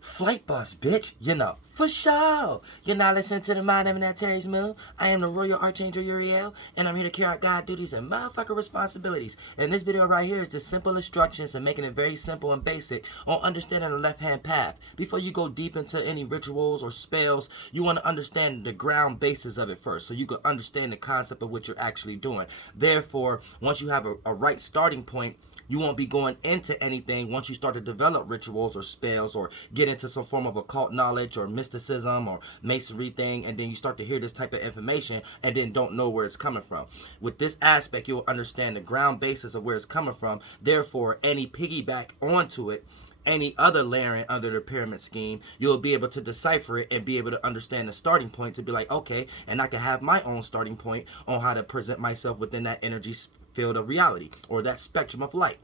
Flight boss, bitch, you know, for sure. You're not listening to the Mind of that Terry's Moon. I am the Royal Archangel Uriel, and I'm here to carry out God duties and motherfucker responsibilities. And this video right here is just simple instructions and making it very simple and basic on understanding the left-hand path. Before you go deep into any rituals or spells, you want to understand the ground basis of it first, so you can understand the concept of what you're actually doing. Therefore, once you have a right starting point, you won't be going into anything once you start to develop rituals or spells or get into some form of occult knowledge or mysticism or masonry thing, and then you start to hear this type of information and then don't know where it's coming from. With this aspect, you'll understand the ground basis of where it's coming from. Therefore, any piggyback onto it, any other layering under the pyramid scheme, you'll be able to decipher it and be able to understand the starting point to be like, okay, and I can have my own starting point on how to present myself within that energy field of reality or that spectrum of light.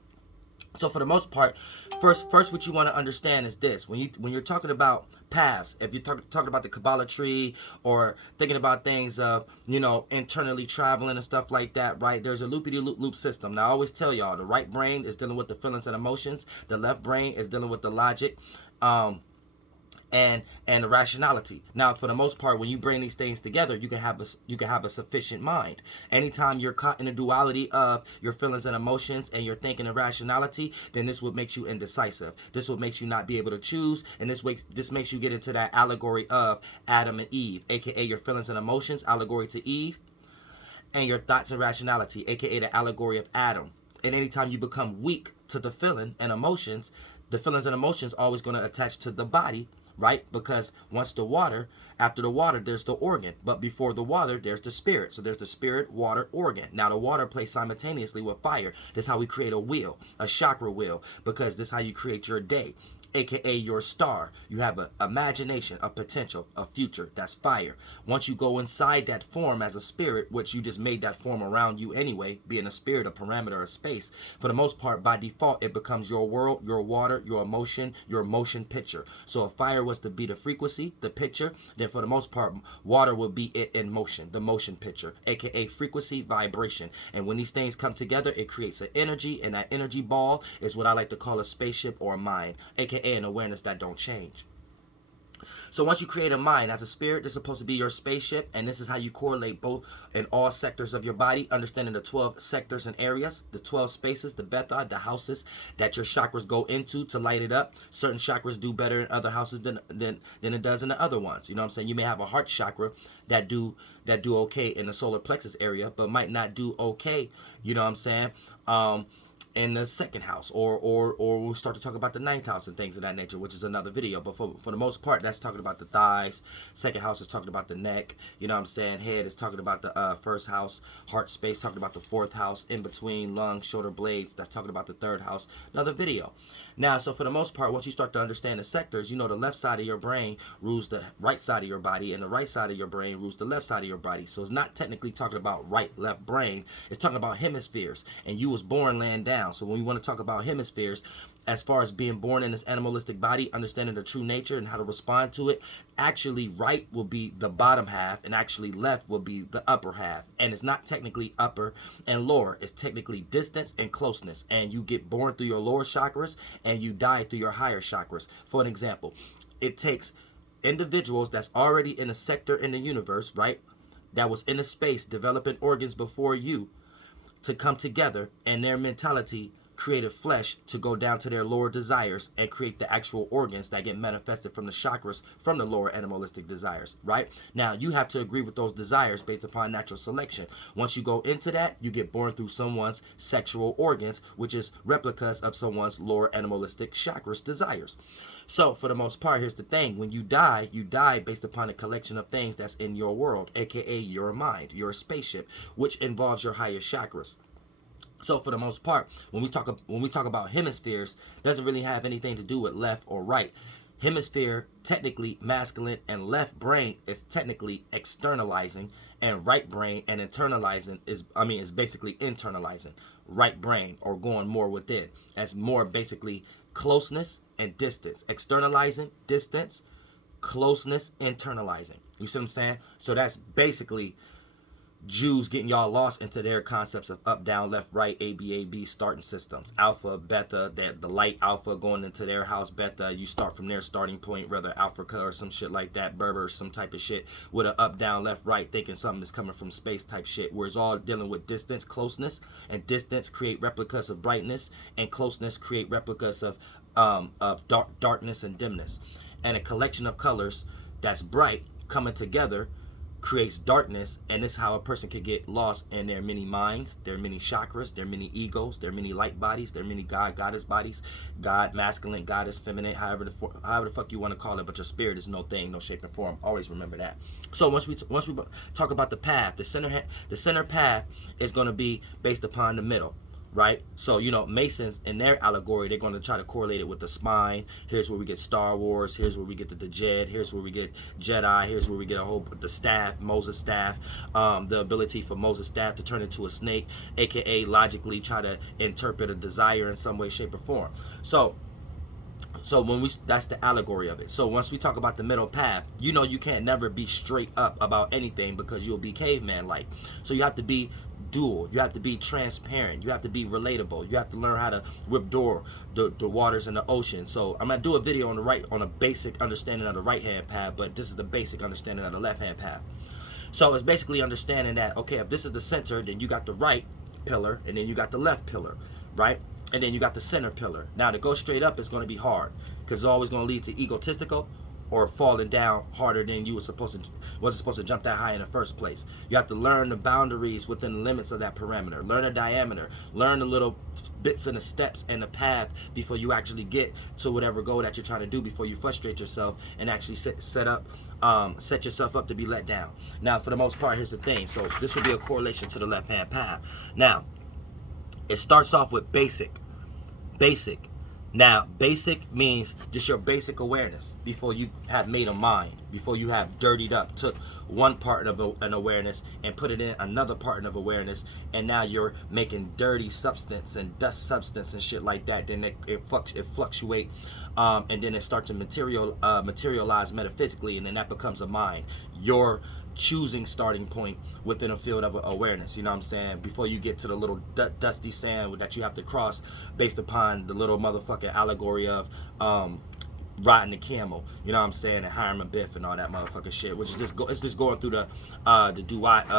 So for the most part, first what you want to understand is this: when you're talking about paths, if you're talking about the Kabbalah tree or thinking about things of, you know, internally traveling and stuff like that, right? There's a loopity-loop system. Now I always tell y'all, the right brain is dealing with the feelings and emotions. The left brain is dealing with the logic. And the rationality. Now, for the most part, when you bring these things together, you can have a sufficient mind. Anytime you're caught in the duality of your feelings and emotions and your thinking and rationality, then this would make you indecisive. This would make you not be able to choose, and this makes you get into that allegory of Adam and Eve, aka your feelings and emotions, allegory to Eve, and your thoughts and rationality, aka the allegory of Adam. And anytime you become weak to the feeling and emotions, the feelings and emotions are always going to attach to the body, right? Because after the water, there's the organ. But before the water, there's the spirit. So there's the spirit, water, organ. Now the water plays simultaneously with fire. This is how we create a wheel, a chakra wheel, because this is how you create your day, aka your star. You have an imagination, a potential, a future. That's fire. Once you go inside that form as a spirit, which you just made that form around you anyway, being a spirit, a parameter of space, for the most part, by default, it becomes your world, your water, your motion picture. So if fire was to be the frequency, the picture, then for the most part, water will be it in motion, the motion picture, aka frequency, vibration. And when these things come together, it creates an energy, and that energy ball is what I like to call a spaceship or a mind, aka an awareness that don't change. So once you create a mind as a spirit, this is supposed to be your spaceship, and this is how you correlate both in all sectors of your body, understanding the 12 sectors and areas, the 12 spaces, the betha, the houses that your chakras go into to light it up. Certain chakras do better in other houses than it does in the other ones. You know what I'm saying? You may have a heart chakra that do okay in the solar plexus area, but might not do okay, you know what I'm saying, in the second house, or we'll start to talk about the ninth house and things of that nature, which is another video. But for the most part, that's talking about the thighs. Second house is talking about the neck, you know what I'm saying. Head is talking about the first house. Heart space talking about the fourth house. In between, lungs, shoulder blades, that's talking about the third house. Another video. Now, so for the most part, once you start to understand the sectors, you know the left side of your brain rules the right side of your body, and the right side of your brain rules the left side of your body. So it's not technically talking about right, left brain. It's talking about hemispheres, and you was born laying down. So when we want to talk about hemispheres, as far as being born in this animalistic body, understanding the true nature and how to respond to it, actually right will be the bottom half, and actually left will be the upper half. And it's not technically upper and lower. It's technically distance and closeness. And you get born through your lower chakras, and you die through your higher chakras. For an example, it takes individuals that's already in a sector in the universe, right, that was in a space developing organs before you, to come together, and their mentality created flesh to go down to their lower desires and create the actual organs that get manifested from the chakras from the lower animalistic desires, right? Now, you have to agree with those desires based upon natural selection. Once you go into that, you get born through someone's sexual organs, which is replicas of someone's lower animalistic chakras desires. So, for the most part, here's the thing. When you die based upon a collection of things that's in your world, aka your mind, your spaceship, which involves your higher chakras. So for the most part, when we talk about hemispheres, doesn't really have anything to do with left or right. Hemisphere, technically masculine, and left brain is technically externalizing, and right brain and internalizing is basically internalizing. Right brain, or going more within, as more basically closeness and distance. Externalizing, distance, closeness, internalizing. You see what I'm saying? So that's basically Jews getting y'all lost into their concepts of up, down, left, right, A, B, A, B starting systems. Alpha, beta, the light alpha going into their house, beta, you start from their starting point, whether Africa or some shit like that, Berber, some type of shit, with a up, down, left, right, thinking something is coming from space type shit, where it's all dealing with distance, closeness, and distance create replicas of brightness, and closeness create replicas of darkness and dimness. And a collection of colors that's bright coming together creates darkness, and this is how a person could get lost in their many minds, their many chakras, their many egos, their many light bodies, their many goddess bodies, God masculine, goddess feminine, however the fuck you want to call it, but your spirit is no thing, no shape and form. Always remember that. So once we talk about the path, the center path is going to be based upon the middle. Right? So, you know, Masons in their allegory, they're going to try to correlate it with the spine. Here's where we get Star Wars. Here's where we get the Jed. Here's where we get Jedi. Here's where we get the staff, Moses staff, the ability for Moses staff to turn into a snake, aka logically try to interpret a desire in some way, shape, or form. So when that's the allegory of it. So once we talk about the middle path, you know, you can't never be straight up about anything because you'll be caveman like. So you have to be dual, you have to be transparent, you have to be relatable, you have to learn how to whip the waters in the ocean. So I'm gonna do a video on a basic understanding of the right hand path, but this is the basic understanding of the left hand path. So it's basically understanding that, okay, if this is the center, then you got the right pillar and then you got the left pillar, right? And then you got the center pillar. Now to go straight up is going to be hard because it's always going to lead to egotistical or falling down harder than you wasn't supposed to jump that high in the first place. You have to learn the boundaries within the limits of that parameter. Learn the diameter. Learn the little bits and the steps and the path before you actually get to whatever goal that you're trying to do, before you frustrate yourself and actually set yourself up to be let down. Now, for the most part, here's the thing. So this would be a correlation to the left-hand path. Now, it starts off with basic. Now, basic means just your basic awareness before you have made a mind, before you have dirtied up, took one part of an awareness and put it in another part of awareness, and now you're making dirty substance and dust substance and shit like that. Then it fluctuate, and then it starts to materialize metaphysically, and then that becomes a mind. Your choosing starting point within a field of awareness, you know what I'm saying, before you get to the little dusty sand that you have to cross based upon the little motherfucking allegory of riding the camel, you know what I'm saying, and hiring a biff and all that motherfucking shit, which is just going through the duality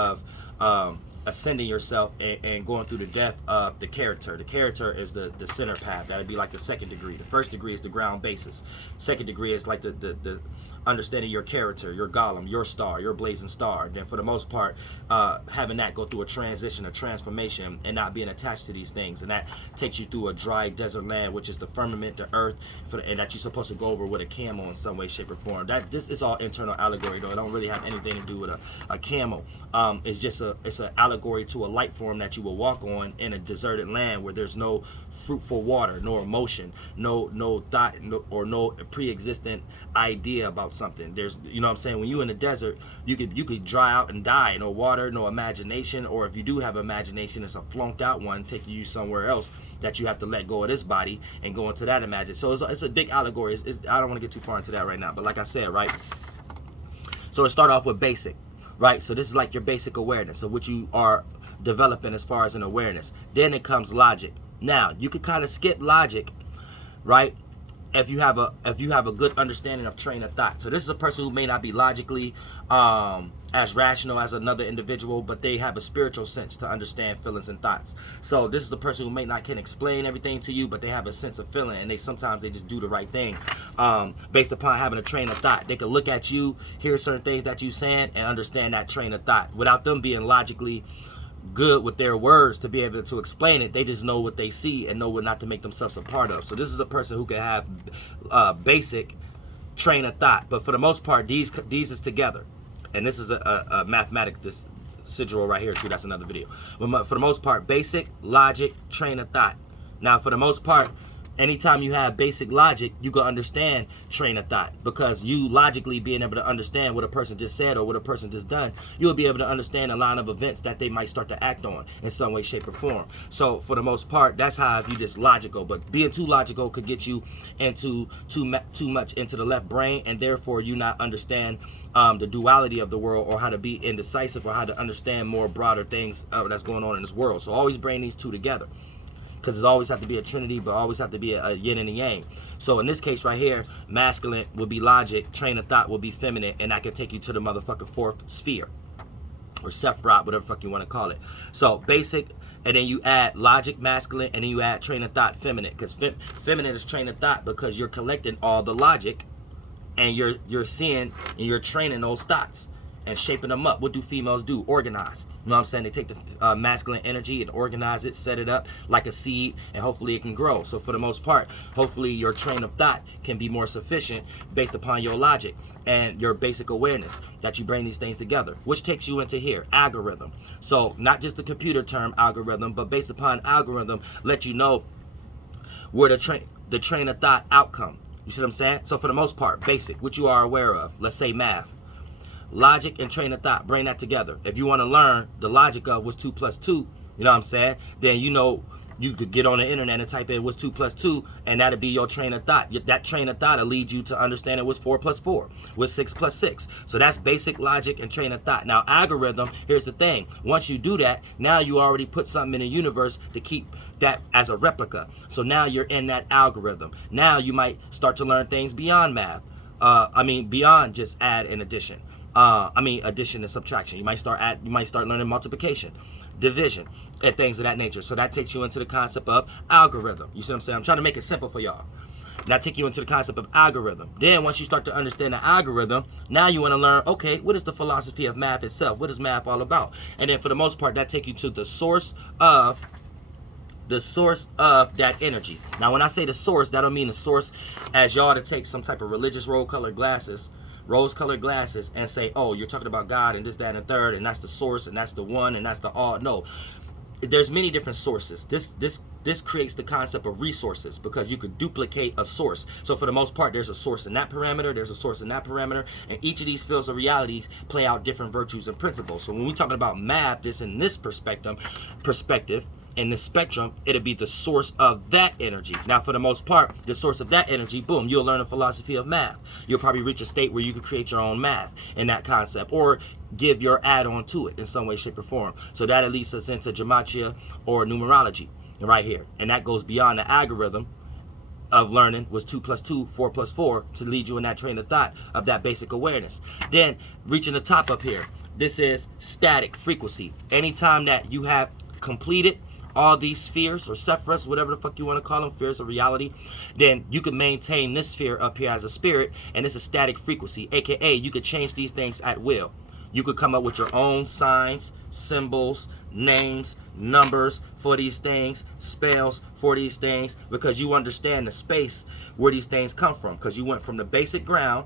of ascending yourself and going through the depth of the character. The character is the center path. That'd be like the second degree. The first degree is the ground basis. Second degree is like the understanding your character, your golem, your star, your blazing star. Then for the most part, having that go through a transition, a transformation, and not being attached to these things. And that takes you through a dry desert land, which is the firmament, the earth, and that you're supposed to go over with a camel in some way, shape, or form. This is all internal allegory, though. It don't really have anything to do with a camel. It's an allegory to a light form that you will walk on in a deserted land where there's no fruitful water, no emotion, no thought, or no pre-existent idea about something. There's, you know what I'm saying, when you're in the desert, you could dry out and die. No water, no imagination, or if you do have imagination, it's a flunked out one taking you somewhere else that you have to let go of this body and go into that imagination. So it's a big allegory. I don't want to get too far into that right now, but like I said, right, so it start off with basic, right? So this is like your basic awareness of what you are developing as far as an awareness. Then it comes logic. Now you could kind of skip logic, right, if you have a good understanding of train of thought. So this is a person who may not be logically as rational as another individual, but they have a spiritual sense to understand feelings and thoughts. So this is a person who may not can explain everything to you, but they have a sense of feeling, and sometimes they just do the right thing based upon having a train of thought. They can look at you, hear certain things that you're saying, and understand that train of thought without them being logically good with their words to be able to explain it. They just know what they see and know what not to make themselves a part of. So this is a person who can have basic train of thought, but for the most part, these is together. And this is a mathematic sigil right here too. That's another video. But for the most part, basic, logic, train of thought. Now for the most part, anytime you have basic logic, you can understand train of thought, because you logically being able to understand what a person just said or what a person just done, you'll be able to understand a line of events that they might start to act on in some way, shape, or form. So for the most part, that's how I view this logical. But being too logical could get you into too much into the left brain, and therefore you not understand the duality of the world, or how to be indecisive, or how to understand more broader things that's going on in this world. So always bring these two together, because there's always have to be a trinity, but always have to be a yin and a yang. So in this case right here, masculine will be logic, train of thought will be feminine, and I can take you to the motherfucking fourth sphere, or Sephiroth, whatever the fuck you want to call it. So basic, and then you add logic, masculine, and then you add train of thought, feminine, because feminine is train of thought, because you're collecting all the logic, and you're seeing and you're training those thoughts and shaping them up. What do females do? Organize. You know what I'm saying? They take the masculine energy and organize it, set it up like a seed, and hopefully it can grow. So for the most part, hopefully your train of thought can be more sufficient based upon your logic and your basic awareness that you bring these things together, which takes you into here, algorithm. So not just the computer term algorithm, but based upon algorithm, let you know where the train of thought outcome. You see what I'm saying? So for the most part, basic, what you are aware of, let's say math. Logic and train of thought, bring that together. If you want to learn the logic of what's 2 plus 2, you know what I'm saying, then you know you could get on the internet and type in what's 2 plus 2, and that'll be your train of thought. That train of thought will lead you to understanding what's 4 plus 4, what's 6 plus 6. So that's basic logic and train of thought. Now algorithm, here's the thing. Once you do that, now you already put something in the universe to keep that as a replica. So now you're in that algorithm. Now you might start to learn things beyond math. Beyond just add and addition. Addition and subtraction. You might start learning multiplication, division, and things of that nature. So that takes you into the concept of algorithm. You see what I'm saying? I'm trying to make it simple for y'all. Now take you into the concept of algorithm. Then once you start to understand the algorithm, now you want to learn, okay, what is the philosophy of math itself? What is math all about? And then for the most part, that takes you to the source of that energy. Now when I say the source, that don't mean the source as y'all to take some type of religious rose-colored glasses and say, oh, you're talking about God and this, that, and the third, and that's the source, and that's the one, and that's the all. No, there's many different sources. This creates the concept of resources, because you could duplicate a source. So for the most part, there's a source in that parameter, there's a source in that parameter, and each of these fields of realities play out different virtues and principles. So when we're talking about math, this in this perspective, in the spectrum, it'll be the source of that energy. Now for the most part, the source of that energy, boom, you'll learn a philosophy of math. You'll probably reach a state where you can create your own math in that concept, or give your add-on to it in some way, shape, or form. So that leads us into gematria or numerology right here, and that goes beyond the algorithm of learning was 2 plus 2, 4 plus 4, to lead you in that train of thought of that basic awareness. Then reaching the top up here, this is static frequency. Anytime that you have completed all these spheres or Sephiroths, whatever the fuck you want to call them, spheres of reality, then you can maintain this sphere up here as a spirit, and it's a static frequency, aka you could change these things at will. You could come up with your own signs, symbols, names, numbers for these things, spells for these things, because you understand the space where these things come from, because you went from the basic ground,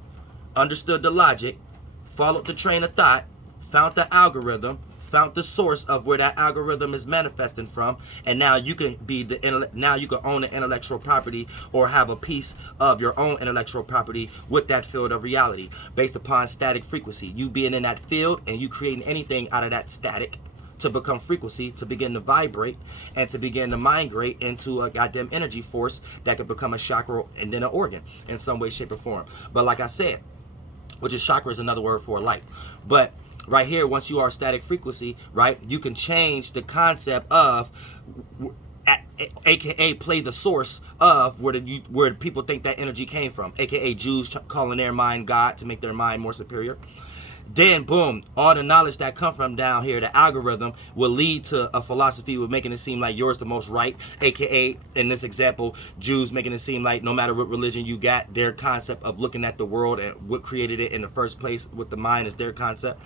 understood the logic, followed the train of thought, found the algorithm, found the source of where that algorithm is manifesting from, and now you can own the intellectual property, or have a piece of your own intellectual property with that field of reality based upon static frequency. You being in that field and you creating anything out of that static to become frequency, to begin to vibrate and to begin to migrate into a goddamn energy force that could become a chakra and then an organ in some way, shape, or form. But like I said, which is chakra is another word for light. But right here, once you are static frequency, right, you can change the concept of, aka play the source of where people think that energy came from, aka Jews calling their mind God to make their mind more superior. Then boom, all the knowledge that come from down here, the algorithm, will lead to a philosophy with making it seem like yours the most right, aka in this example, Jews making it seem like no matter what religion you got, their concept of looking at the world and what created it in the first place with the mind is their concept.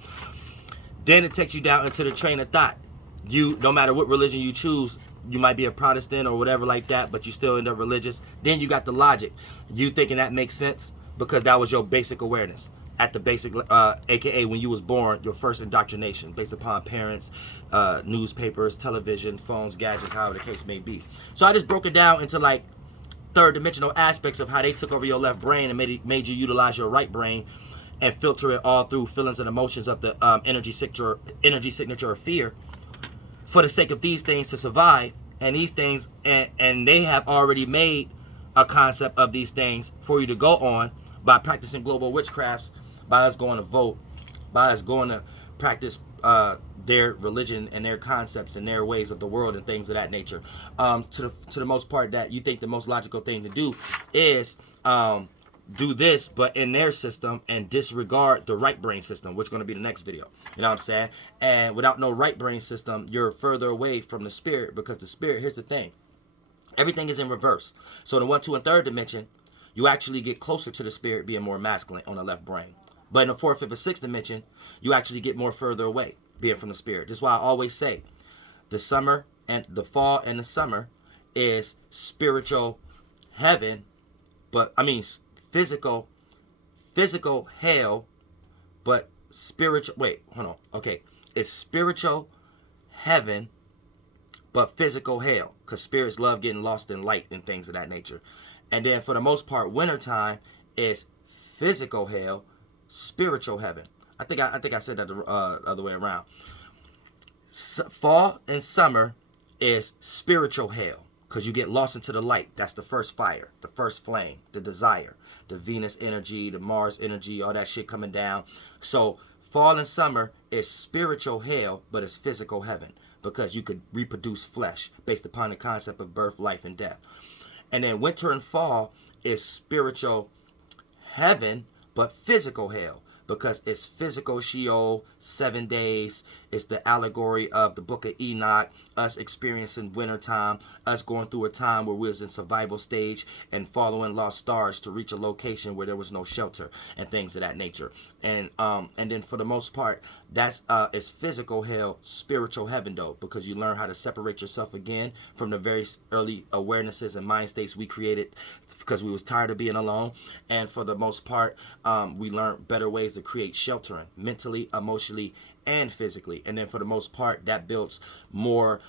Then it takes you down into the train of thought. You, no matter what religion you choose, you might be a Protestant or whatever like that, but you still end up religious. Then you got the logic. You thinking that makes sense because that was your basic awareness at the basic, aka when you was born, your first indoctrination based upon parents, newspapers, television, phones, gadgets, however the case may be. So I just broke it down into like third dimensional aspects of how they took over your left brain and made you utilize your right brain and filter it all through feelings and emotions of the energy signature of fear, for the sake of these things to survive. And these things, and they have already made a concept of these things for you to go on by practicing global witchcrafts, by us going to vote, by us going to practice their religion and their concepts and their ways of the world and things of that nature. To the most part, that you think the most logical thing to do is do this, but in their system, and disregard the right brain system, which is going to be the next video. You know what I'm saying? And without no right brain system, you're further away from the spirit, because the spirit, here's the thing, everything is in reverse. So in the 1, 2, and 3rd dimension, you actually get closer to the spirit being more masculine on the left brain. But in the 4th, 5th, and 6th dimension, you actually get more further away being from the spirit. That's why I always say the summer and the fall and the summer is spiritual heaven, but I mean physical hell, but spiritual, wait, hold on. Okay. It's spiritual heaven, but physical hell, because spirits love getting lost in light and things of that nature. And then for the most part, wintertime is physical hell, spiritual heaven. I think I said that the other way around. Fall and summer is spiritual hell, because you get lost into the light. That's the first fire, the first flame, the desire, the Venus energy, the Mars energy, all that shit coming down. So fall and summer is spiritual hell, but it's physical heaven, because you could reproduce flesh based upon the concept of birth, life, and death. And then winter and fall is spiritual heaven, but physical hell, because it's physical Sheol, 7 days. It's the allegory of the book of Enoch, us experiencing wintertime, us going through a time where we was in survival stage and following lost stars to reach a location where there was no shelter and things of that nature. And then for the most part, that's it's physical hell, spiritual heaven though, because you learn how to separate yourself again from the very early awarenesses and mind states we created because we was tired of being alone. And for the most part, we learned better ways to create sheltering mentally, emotionally, and physically. And then for the most part, that builds more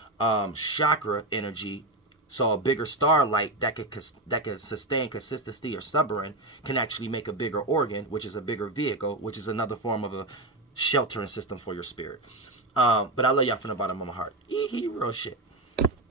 chakra energy. So a bigger starlight that could sustain consistency or subbering can actually make a bigger organ, which is a bigger vehicle, which is another form of a sheltering system for your spirit. But I love y'all from the bottom of my heart. Real shit.